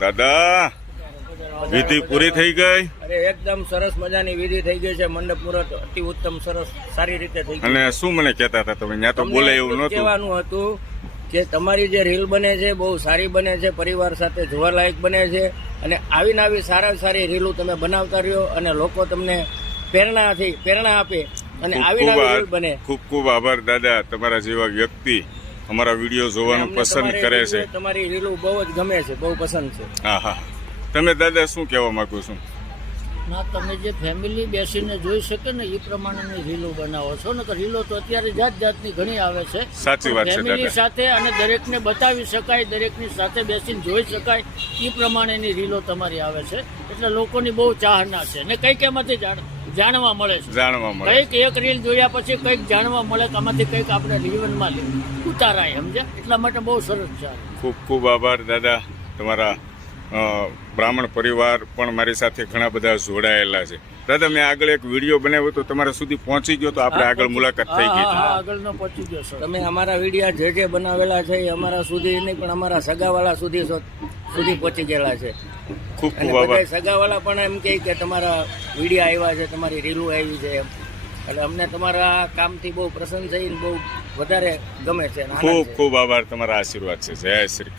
દાદા વિધિ પૂરી થઈ ગઈ? અરે એકદમ સરસ મજાની વિધિ થઈ ગઈ છે. મંડપ મુહૂર્ત અતિ ઉત્તમ સરસ સારી રીતે થઈ ગયું. અને શું મને કહેતા હતા તમે? ત્યાં તો બોલે એવું નહોતું. કહેવાનું હતું કે તમારી જે રીલ બને છે બહુ સારી બને છે, પરિવાર સાથે જોવાલાયક બને છે, અને આવીને આવી સારી રીલો તમે બનાવતા રહ્યો અને લોકો તમને પ્રેરણા આપે અને આવીને આવી રીલ બને. ખૂબ ખૂબ આભાર દાદા. તમારા જેવા વ્યક્તિ અમારા વિડીયો જોવાનું પસંદ કરે છે. તમારી રીલો બહુ જ ગમે છે, બહુ પસંદ છે. હા હા. તમે દાદા શું કહેવા માંગો છો? ના, તમે જે ફેમિલી બેસીને જોઈ શકે ને એ પ્રમાણેની રીલો બનાવો છો ને. રીલો તો અત્યારે જાતની ઘણી આવે છે. સાચી વાત છે ફેમિલી સાથે અને દરેકને બતાવી શકાય, દરેકની સાથે બેસીને જોઈ શકાય એ પ્રમાણેની રીલો તમારી આવે છે. એટલે લોકોની બહુ ચાહના છે ને કંઈક એમાંથી જાણવા મળે છે. કંઈક એક રીલ જોયા પછી કંઈક જાણવા મળે કે આમાંથી કંઈક આપણે જીવનમાં ઉતારાય, સમજ્યા? એટલા માટે બહુ સરસ છે. ખૂબ ખૂબ આભાર દાદા. તમારા બ્રાહ્મણ પરિવાર પણ મારી સાથે ઘણા બધા જોડાયેલા છે. દાદા મેં આગળ એક વિડીયો બનાવ્યો તો તમારા સુધી પહોંચી ગયો તો આપણે આગળ મુલાકાત થઈ ગઈ. આગળનો પહોંચી ગયો સર. તમે અમારા વિડીયા જે બનાવેલા છે એ અમારા સુધી નહીં પણ અમારા સગાવાળા સુધી પહોંચી ગયેલા છે. ખૂબ ખૂબ આભાર. સગાવાળા પણ એમ કે તમારા વિડીયા આવ્યા છે, તમારી રીલું આવી છે એમ. એટલે અમને તમારા કામથી બહુ પ્રસન્ન થઈને બહુ વધારે ગમે છે. ખૂબ ખૂબ આભાર. તમારા આશીર્વાદ છે. જય શ્રી કૃષ્ણ.